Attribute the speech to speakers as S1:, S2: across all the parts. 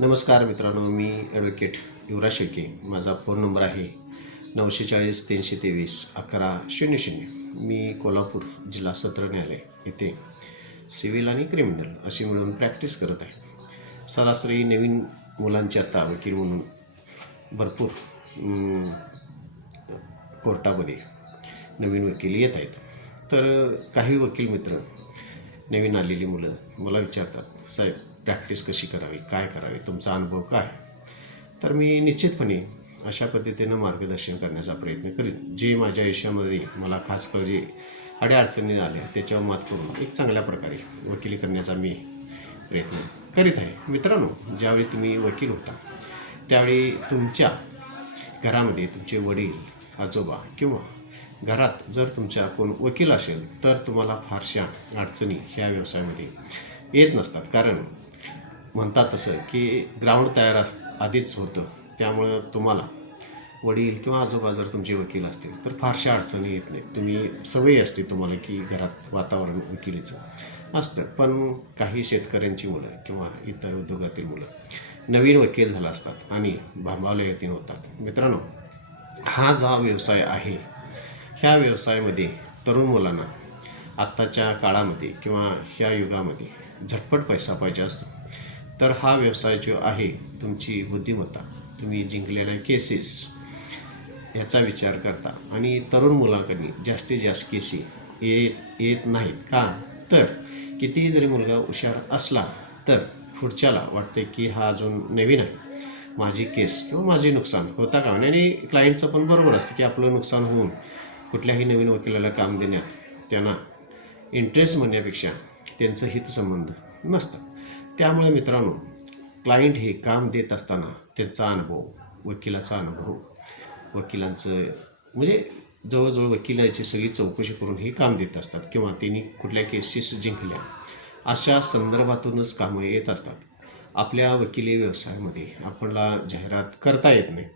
S1: नमस्कार मित्रांनो मी ॲडव्होकेट युवराज शेळके माझा फोन नंबर आहे नऊशे चाळीस तीनशे तेवीस अकरा शून्य शून्य. मी कोल्हापूर जिल्हा सत्र न्यायालय येथे सिव्हिल आणि क्रिमिनल अशी मिळून प्रॅक्टिस करत आहे. सरासरी नवीन मुलांची आता वकील म्हणून भरपूर कोर्टामध्ये नवीन वकील येत आहेत. तर काही वकील मित्र नवीन आलेली मुलं मला विचारतात साहेब प्रॅक्टिस कशी करावी काय करावी तुमचा अनुभव काय? तर मी निश्चितपणे अशा पद्धतीनं मार्गदर्शन करण्याचा प्रयत्न करीन. जे माझ्या आयुष्यामध्ये मला खास कर जे अडीअडचणी आल्या त्याच्यावर मात करून एक चांगल्या प्रकारे वकिली करण्याचा मी प्रयत्न करीत आहे. मित्रांनो ज्यावेळी तुम्ही वकील होता त्यावेळी तुमच्या घरामध्ये तुमचे वडील आजोबा किंवा घरात जर तुमच्या कोण वकील असेल तर तुम्हाला फारशा अडचणी ह्या व्यवसायामध्ये येत नसतात. कारण म्हणतात तसं की ग्राउंड तयार अस- आधीच होतं. त्यामुळं तुम्हाला वडील किंवा आजोबा जर तुमचे वकील असतील तर फारशा अडचणी येत नाहीत. तुम्ही सवयी असते तुम्हाला की घरात वातावरण वकिलीचं असतं. पण काही शेतकऱ्यांची मुलं किंवा इतर उद्योगातील मुलं नवीन वकील झाला असतात आणि भांबावल्या येतील होतात. मित्रांनो हा जो व्यवसाय आहे ह्या व्यवसायामध्ये तरुण मुलांना आत्ताच्या काळामध्ये किंवा ह्या युगामध्ये झटपट पैसा पाहिजे असतो. तर हा व्यवसाय जो आहे तुमची बुद्धिमत्ता. तुम्ही जिंकलेल्या केसेस याचा विचार करता. आणि तरुण मुलांकडनी जास्तीत जास्त केसी येत येत नाहीत. का? तर कितीही जरी मुलगा हुशार असला तर पुढच्याला वाटते की हा अजून नवीन आहे. माझी केस किंवा माझे नुकसान होता का आणि क्लायंटचं पण बरोबर असतं की आपलं नुकसान होऊन कुठल्याही नवीन वकिलाला काम देण्यात त्यांना इंटरेस्ट म्हणण्यापेक्षा त्यांचं हितसंबंध नसतं. त्यामुळे मित्रांनो क्लायंट हे काम देत असताना त्यांचा अनुभव वकिलाचा अनुभव वकिलांचं म्हणजे जवळजवळ वकिलाची सगळी चौकशी करून हे काम देत असतात किंवा त्यांनी कुठल्या केसेस जिंकल्या अशा संदर्भातूनच कामं येत असतात. आपल्या वकिली व्यवसायामध्ये आपल्याला जाहिरात करता येत नाही.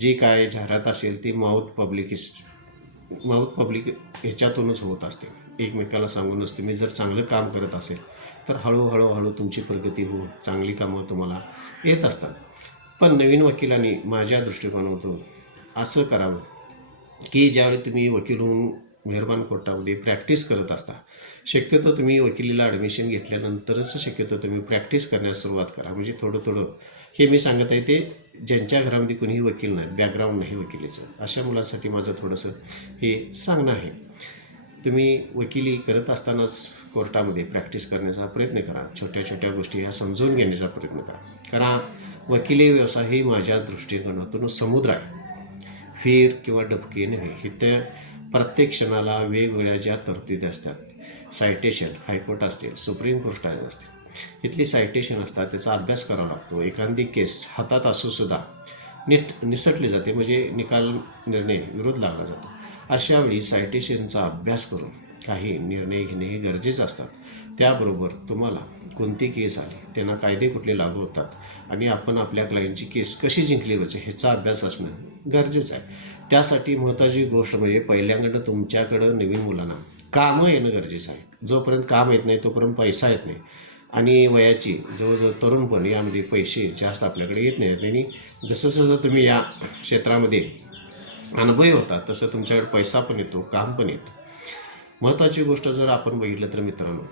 S1: जे काय जाहिरात असेल ती माऊथ पब्लिक माऊथ पब्लिक ह्याच्यातूनच होत असते. एकमेकाला सांगूनच तुम्ही जर चांगलं काम करत असेल तर हळूहळू हळू तुमची प्रगती होऊन चांगली कामं तुम्हाला येत असतात. पण नवीन वकिलांनी माझ्या दृष्टिकोनातून असं करावं की ज्यावेळी तुम्ही वकील होऊन मेहरबान कोर्टामध्ये प्रॅक्टिस करत असता शक्यतो तुम्ही वकिलीला ॲडमिशन घेतल्यानंतरच शक्यतो तुम्ही प्रॅक्टिस करण्यास सुरुवात करा. म्हणजे थोडं थोडं हे मी सांगत आहे ते ज्यांच्या घरामध्ये कुणीही वकील नाही बॅकग्राऊंड नाही वकिलीचं अशा मुलांसाठी माझं थोडंसं हे सांगणं आहे. तुम्ही वकिली करत असतानाच कोर्टामध्ये प्रॅक्टिस करण्याचा प्रयत्न करा. छोट्या छोट्या गोष्टी ह्या समजून घेण्याचा प्रयत्न करा. कारण वकिली व्यवसाय ही माझ्या दृष्टिकोनातून समुद्र आहे. वीर किंवा डबके नव्हे इथं प्रत्येक क्षणाला वेगवेगळ्या ज्या तरतुदी असतात सायटेशन हायकोर्ट असतील सुप्रीम कोर्ट असतील इथली सायटेशन असतात त्याचा अभ्यास करावा लागतो. एखादी केस हातात असूनसुद्धा नीट निसटली जाते म्हणजे निकाल निर्णय विरोध लागला जातो. अशा वेळी सायटेशनचा अभ्यास करून काही निर्णय घेणे हे गरजेचं असतात. त्याबरोबर तुम्हाला कोणती केस आली त्यांना कायदे कुठले लागू होतात आणि आपण आपल्या क्लायंटची केस कशी जिंकली पाहिजे ह्याचा अभ्यास असणं गरजेचं आहे. त्यासाठी महत्त्वाची गोष्ट म्हणजे पहिल्यांकडं तुमच्याकडं नवीन मुलांना कामं येणं गरजेचं आहे. जोपर्यंत काम येत नाही तोपर्यंत पैसा येत नाही. आणि वयाची जवळजवळ तरुणपण यामध्ये पैसे जास्त आपल्याकडे येत नाहीत आणि जसं जसं तुम्ही या क्षेत्रामध्ये अनुभवी होता तसं तुमच्याकडे पैसा पण येतो काम पण येतं. महत्त्वाची गोष्ट जर आपण बघितलं तर मित्रांनो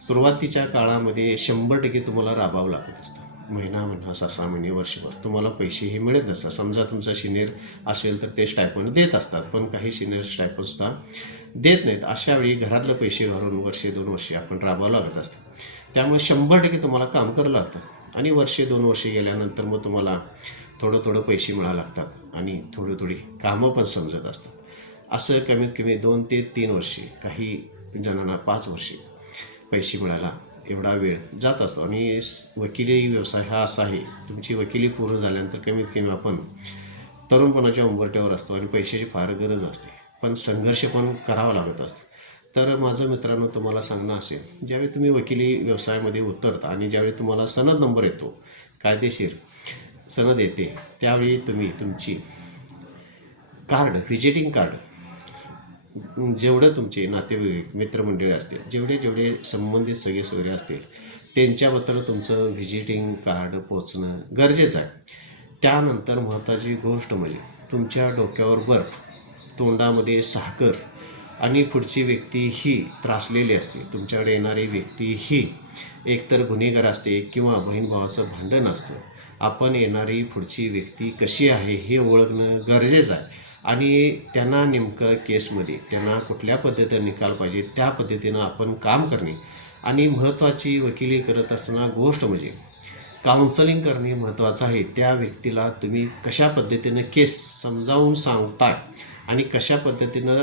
S1: सुरुवातीच्या काळामध्ये शंभर टक्के तुम्हाला राबावं लागत असतं. महिना महिना सहा सहा महिने वर्षभर. तुम्हाला पैसे हे मिळत नसतात. समजा तुमचा सिनियर असेल तर ते स्टायपन देत असतात पण काही सिनियर स्टायपनसुद्धा देत नाहीत. अशा वेळी घरातलं पैसे घालून वर्षे दोन वर्षे आपण राबावं लागत असतं. त्यामुळे शंभर टक्के तुम्हाला काम करावं लागतं. आणि वर्षे दोन वर्षे गेल्यानंतर मग तुम्हाला थोडं थोडं पैसे मिळायला लागतात आणि थोडी थोडी कामं पण समजत असतात. असं कमीत कमी दोन ते तीन वर्षे काही जणांना पाच वर्षे पैसे मिळायला एवढा वेळ जात असतो. आणि वकिली व्यवसाय हा असा आहे तुमची वकिली पूर्ण झाल्यानंतर कमीत कमी आपण तरुणपणाच्या उंबरट्यावर असतो आणि पैशाची फार गरज असते. पण संघर्ष पण करावा लागत असतो. तर माझं मित्रांनो तुम्हाला सांगणं असेल ज्यावेळी तुम्ही वकिली व्यवसायामध्ये उतरता आणि ज्यावेळी तुम्हाला सनद नंबर येतो कायदेशीर सनद येते त्यावेळी तुम्ही तुमची कार्ड व्हिजिटिंग कार्ड जेवढं तुमचे नातेवाईक मित्रमंडळी असतील जेवढे जेवढे संबंधित सगळे सोयरे असतील त्यांच्याबद्दल तुमचं व्हिजिटिंग कार्ड पोचणं गरजेचं आहे. त्यानंतर महत्त्वाची गोष्ट म्हणजे तुमच्या डोक्यावर बर्फ तोंडामध्ये साखर आणि पुढची व्यक्ती ही त्रासलेली असते. तुमच्याकडे येणारी व्यक्ती ही एकतर गुन्हेगार असते किंवा बहीण भावाचं भांडण असतं. आपण येणारी पुढची व्यक्ती कशी आहे हे ओळखणं गरजेचं आहे. आणि त्यांना नेमकं केसमध्ये त्यांना कुठल्या पद्धतीनं निकाल पाहिजे त्या पद्धतीनं आपण काम करणे. आणि महत्त्वाची वकिली करत असताना गोष्ट म्हणजे काउन्सलिंग करणे महत्त्वाचं आहे. त्या व्यक्तीला तुम्ही कशा पद्धतीनं केस समजावून सांगताय आणि कशा पद्धतीनं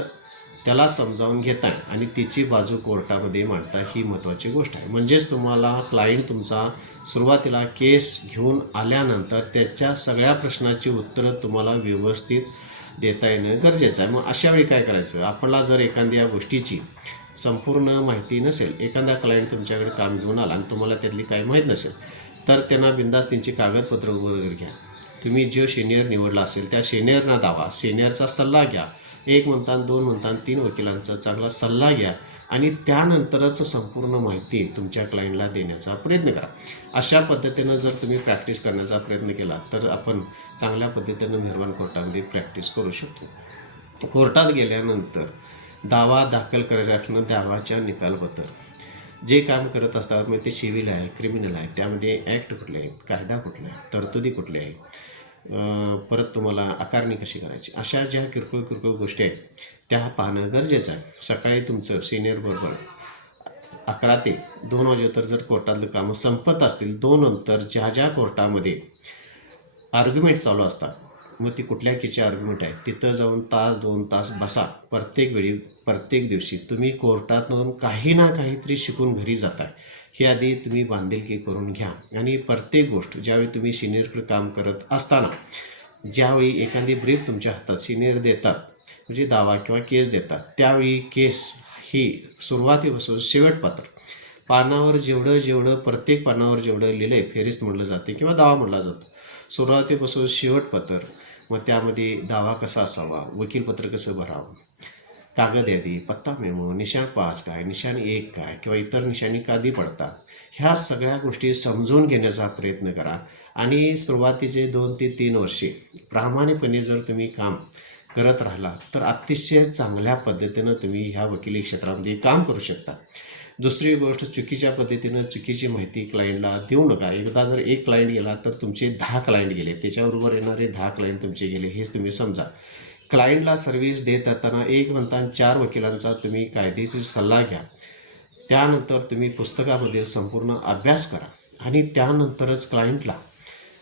S1: त्याला समजावून घेताय आणि तिची बाजू कोर्टामध्ये मांडताय ही महत्त्वाची गोष्ट आहे. म्हणजेच तुम्हाला क्लायंट तुमचा सुरुवातीला केस घेऊन आल्यानंतर त्याच्या सगळ्या प्रश्नाची उत्तरं तुम्हाला व्यवस्थित देता येणं गरजेचं आहे. मग अशा वेळी काय करायचं? आपल्याला जर एखाद्या गोष्टीची संपूर्ण माहिती नसेल एखादा क्लायंट तुमच्याकडे काम घेऊन आला आणि तुम्हाला त्यातली काही माहीत नसेल तर त्यांना बिंदास त्यांची कागदपत्र वगैरे घ्या. तुम्ही जो सिनियर निवडला असेल त्या सिनियरना दावा. सिनियरचा सल्ला घ्या. एक म्हणताना दोन म्हणताना तीन वकिलांचा चांगला सल्ला घ्या. आणि त्यानंतरच संपूर्ण माहिती तुमच्या क्लायंटला देण्याचा प्रयत्न करा. अशा पद्धतीनं जर तुम्ही प्रॅक्टिस करण्याचा प्रयत्न केला तर आपण चांगल्या पद्धतीनं मेहरबान कोर्टामध्ये प्रॅक्टिस करू शकतो. कोर्टात गेल्यानंतर दावा दाखल करायला दावाच्या निकालबद्दल जे काम करत असतात मग ते सिव्हिल आहे क्रिमिनल आहे त्यामध्ये ॲक्ट कुठले आहेत कायदा कुठला आहे तरतुदी कुठले आहे परत तुम्हाला आकारणी कशी करायची अशा ज्या किरकोळ किरकोळ गोष्टी आहेत त्या पाहणं गरजेचं आहे. सकाळी तुमचं सिनियर बरोबर अकरा ते दोन वाजेतर जर कोर्टातलं कामं संपत असतील दोन नंतर ज्या ज्या कोर्टामध्ये आर्ग्युमेंट चालू असतात मग ती कुठल्या किचे आर्ग्युमेंट आहे तिथं जाऊन तास दोन तास बसा. प्रत्येक वेळी प्रत्येक दिवशी तुम्ही कोर्टातून काही ना काहीतरी शिकून घरी जाताय. ही आधी तुम्ही बांधिलकी करून घ्या. आणि प्रत्येक गोष्ट ज्यावेळी तुम्ही सिनियरकडे काम करत असताना ज्यावेळी एखादी ब्रीफ तुमच्या हातात सिनियर देतात म्हणजे दावा किंवा केस देतात त्यावेळी केस ही सुरुवातीपासून शेवटपात्र. पानावर जेवढं जेवढं प्रत्येक पानावर जेवढं लिहिलं आहे फेरिस्त म्हटलं जाते किंवा दावा म्हटला जातो. सुरुवातीपासून शेवटपत्र मग त्यामध्ये दावा कसा असावा वकीलपत्र कसं भरावं? कागद यादी पत्ता मेमो निशाण पाच काय निशाण एक काय किंवा इतर निशाणी कादी पडतात. ह्या सगळ्या गोष्टी समजून घेण्याचा प्रयत्न करा आणि सुरुवातीचे दोन ते तीन वर्षे प्रामाणिकपणे जर तुम्ही काम करत राहिला तर अतिशय चांगल्या पद्धतीनं तुम्ही ह्या वकिली क्षेत्रामध्ये काम करू शकता. दुसरी गोष्ट चुकीच्या पद्धतीनं चुकीची माहिती क्लायंटला देऊ नका. एकदा जर एक क्लायंट गेला तर तुमचे दहा क्लायंट गेले. त्याच्याबरोबर येणारे दहा क्लायंट तुमचे गेले हेच तुम्ही समजा. क्लायंटला सर्व्हिस देत असताना एक म्हणता चार वकिलांचा तुम्ही कायदेशीर सल्ला घ्या. त्यानंतर तुम्ही पुस्तकामध्ये संपूर्ण अभ्यास करा आणि त्यानंतरच क्लायंटला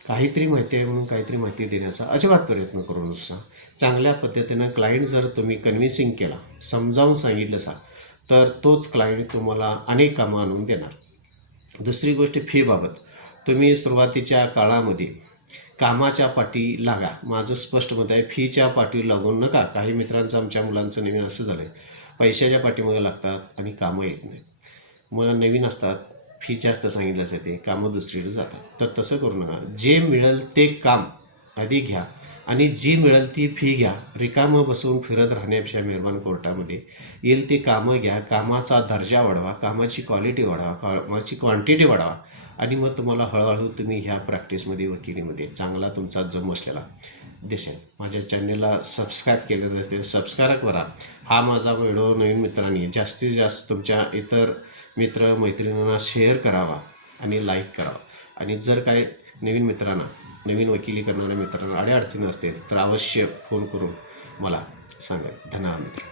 S1: काहीतरी माहिती आहे म्हणून काहीतरी माहिती देण्याचा अजिबात प्रयत्न करू नका चांगल्या पद्धतीनं क्लायंट जर तुम्ही कन्व्हिन्सिंग केला समजावून सांगितलं सा तर तोच क्लायंट तुम्हाला अनेक कामं आणून देणार. दुसरी गोष्ट फीबाबत तुम्ही सुरुवातीच्या काळामध्ये कामाच्या पाठी लागा. माझं स्पष्ट मत आहे फीच्या पाठी लागून नका. काही मित्रांचं आमच्या मुलांचं नवीन असं झालं आहे पैशाच्या पाठीमागे लागतात आणि कामं येत नाहीत. मग नवीन असतात फी जास्त सांगितलं जाते कामं दुसरीकडे जातात. तर तसं करू नका. जे मिळेल ते काम आधी घ्या. आणि जी मिळेल ती फी घ्या. रिकामं बसून फिरत राहण्यापेक्षा मेहरबान कोर्टामध्ये येईल ते कामं घ्या. कामाचा दर्जा वाढवा. कामाची क्वालिटी वाढवा. कामाची क्वांटिटी वाढवा. आणि मग तुम्हाला हळूहळू तुम्ही ह्या प्रॅक्टिसमध्ये वकिलीमध्ये चांगला तुमचा जम असलेला दिसेल. माझ्या चॅनलला सबस्क्राईब केलेलं असतील सबस्क्राईब करा. हा माझा व्हिडिओ नवीन मित्रांनी जास्तीत जास्त तुमच्या इतर मित्र मैत्रिणींना शेअर करावा आणि लाईक करावा. आणि जर काय नवीन मित्रांना नवीन वकिली करणाऱ्या मित्रांना अडीअडचणी असतील तर अवश्य फोन करून मला सांगा. धन्यवाद मित्र